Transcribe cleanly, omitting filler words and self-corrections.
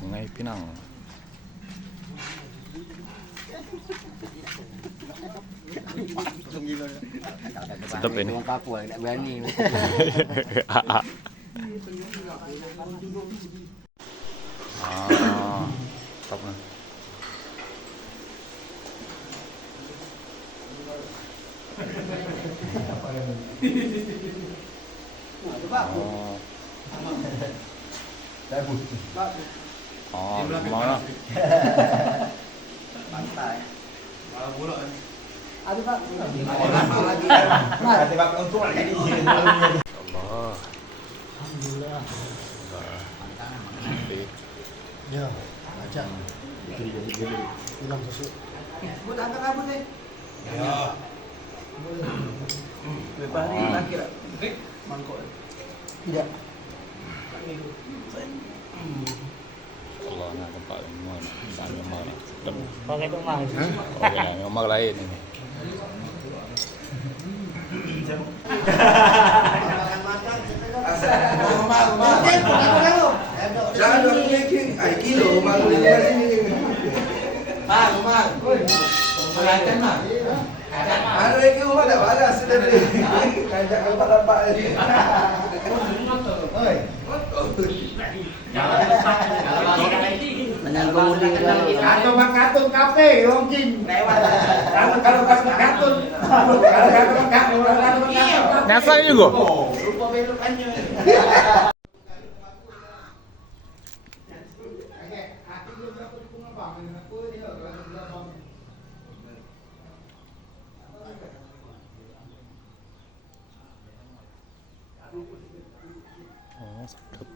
ยังไงพี่น้องsudah ini top na mau na Pantai. Malah bulok kan. Aduh Pak. Nanti Pak untung lagi di sini. Allah Alhamdulillah. Ya, aja. Hilang susu. Buat angkat rambut nih. Ya. Lepas hari akhir. Mangkok. Tidak. Allah na tempat mo na saan mo na Pakai rumah. okay lang yung maglain ini Jangan dua kilo, malu ini. Mang. Makan mah. Ada lagi rumah tak ada sudah beli. Ngajak lepak-lepak ini. Oi. Atau makatun kafe, mungkin. Kalau pas kartun. Kalau kartun. nasa juga Lupa belokannya. oh sedap